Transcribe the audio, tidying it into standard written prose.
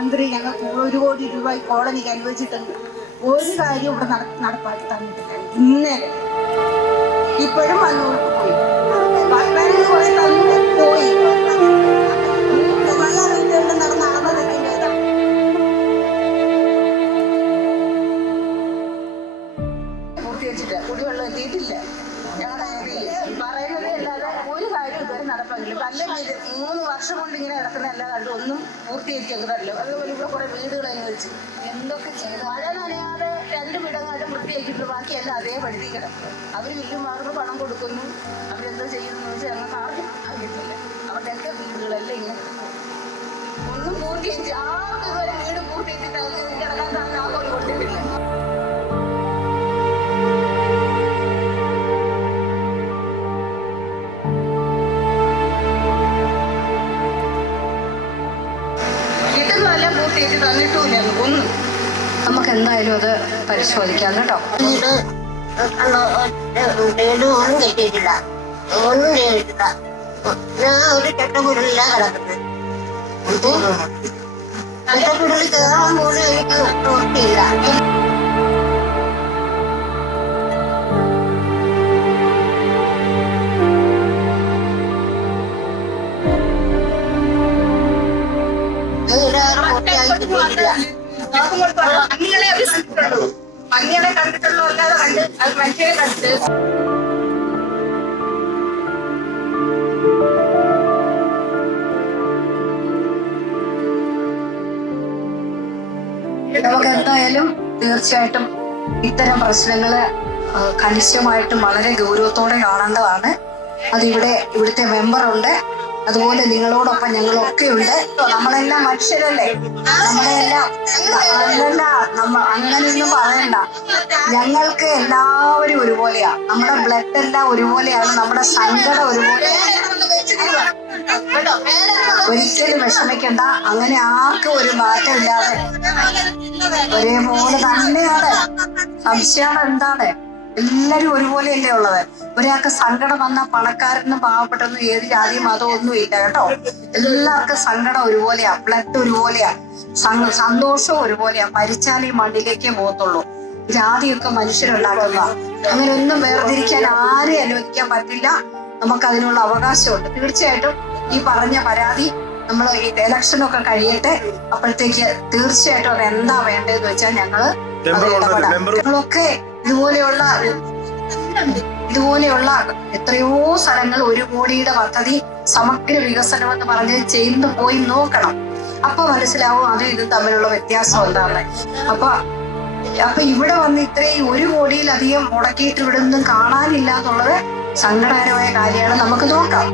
മന്ത്രി ഞങ്ങൾക്ക് 1 കോടി രൂപ കോളനിക്ക് അനുവദിച്ചിട്ടുണ്ട്. ഒരു കാര്യം ഇവിടെ നടപ്പാക്കി തന്നിട്ടില്ല. ഇന്നലെ ഇപ്പോഴും വന്നുകൊണ്ട് പോയി പോയി പൂർത്തീകരിച്ചിട്ട് കുടിവെള്ളം എത്തിയിട്ടില്ല. ഞങ്ങളുടെ പറയുന്നത് അല്ലാതെ ഒരു കാര്യം ഇതുവരെ നടപ്പാക്കില്ല. പല 3 വർഷം കൊണ്ട് ഇങ്ങനെ കിടക്കുന്ന എല്ലാ കാര്യവും ഒന്നും പൂർത്തീകരിച്ചല്ലോ. അതുപോലെ ഇവിടെ കുറെ വീടുകൾ അനുവദിച്ചു. എന്തൊക്കെ ചെയ്തു മഴ നനയാതെ 2 വീടങ്ങാട്ട് വൃത്തിയാക്കിയിട്ടുള്ളൂ. ബാക്കിയെല്ലാം അതേ പഴുതി കിടക്കും. അവർ വില്ലുമാർക്ക് പണം കൊടുക്കുന്നു. അവരെന്തോ ചെയ്യുന്നതെന്ന് വെച്ചാൽ ഞങ്ങൾക്ക് ആർക്കും അറിയത്തില്ല. അവരുടെയൊക്കെ വീടുകളെല്ലാം ഇങ്ങനെ ഒന്നും പൂർത്തീകരിച്ച് ആർക്കും ഇതുവരെ വീട് പൂർത്തീകരിച്ചിട്ട് കിടക്കാൻ തന്നെ ആർക്കും കൊടുത്തിട്ടില്ല. നമുക്ക് എന്തായാലും അത് പരിശോധിക്കാം കേട്ടോ. ഒന്നും കെട്ടിയിട്ടില്ല, ഒന്നും ചെയ്തിട്ടില്ല. ഞാൻ ഒരു ചട്ടക്കുടലിലാ കിടക്കുന്നത്. ചട്ടക്കുടലിൽ കയറാൻ പോലും എനിക്ക് ഓർത്തിയില്ല. മഞ്ഞളെ കണ്ടിട്ടുള്ളൂ, അല്ലാതെ കണ്ട് അത് മനുഷ്യരെ കണ്ടിട്ട് നമുക്ക് എന്തായാലും തീർച്ചയായിട്ടും ഇത്തരം പ്രശ്നങ്ങള് കണിശമായിട്ടും വളരെ ഗൗരവത്തോടെ കാണേണ്ടതാണ്. ഇവിടുത്തെ മെമ്പറുണ്ട്, അതുപോലെ നിങ്ങളോടൊപ്പം ഞങ്ങളൊക്കെ ഉണ്ട്. നമ്മളെല്ലാം മനുഷ്യരല്ലേ, നമ്മളെല്ലാം അങ്ങനെയൊന്നും പറയണ്ട. ഞങ്ങൾക്ക് എല്ലാവരും ഒരുപോലെയാ, നമ്മുടെ ബ്ലഡ് എല്ലാം ഒരുപോലെയാണ്, നമ്മുടെ സങ്കടം ഒരുപോലെയാണ്. ഒരിക്കലും വിഷമിക്കണ്ട. അങ്ങനെ ആർക്കും ഒരു മാറ്റം ഇല്ലാതെ ഒരേപോലെ തന്നെയാണ്. സംശയം എന്താണ്? എല്ലാരും ഒരുപോലെയല്ലേ ഉള്ളത്. ഒരാൾക്ക് സങ്കടം വന്നാൽ പണക്കാരനും പാവപ്പെട്ടെന്നും ഏത് ജാതി മതവും ഒന്നും ഇല്ല കേട്ടോ. എല്ലാവർക്കും സങ്കടം ഒരുപോലെയാ, ബ്ലഡ് ഒരുപോലെയാ, സന്തോഷവും ഒരുപോലെയാ. മരിച്ചാൽ ഈ മണ്ണിലേക്കേ പോകത്തുള്ളൂ. ജാതിയൊക്കെ മനുഷ്യരുണ്ടാക്കുന്ന, അങ്ങനെ ഒന്നും വേർതിരിക്കാൻ ആരെയും അനുവദിക്കാൻ പറ്റില്ല. നമുക്ക് അതിനുള്ള അവകാശമുണ്ട്. തീർച്ചയായിട്ടും ഈ പറഞ്ഞ പരാതി നമ്മൾ ഈ ഇലക്ഷനൊക്കെ കഴിയട്ടെ, അപ്പോഴത്തേക്ക് തീർച്ചയായിട്ടും അത് എന്താ വേണ്ടതെന്ന് വെച്ചാൽ ഞങ്ങള് ഇടപെടാം. ഞങ്ങളൊക്കെ ഇതുപോലെയുള്ള എത്രയോ സ്ഥലങ്ങൾ 1 കോടിയുടെ പദ്ധതി സമഗ്ര വികസനം എന്ന് പറഞ്ഞ് ചെയ്തു പോയി നോക്കണം. അപ്പൊ മനസ്സിലാവും അതും ഇതും തമ്മിലുള്ള വ്യത്യാസം എന്താണ്. അപ്പൊ ഇവിടെ വന്ന് ഇത്രയും 1 കോടിയിലധികം മുടക്കിയിട്ട് ഇവിടെ ഒന്നും കാണാനില്ല എന്നുള്ളത് സങ്കടകരമായ കാര്യമാണ്. നമുക്ക് നോക്കാം.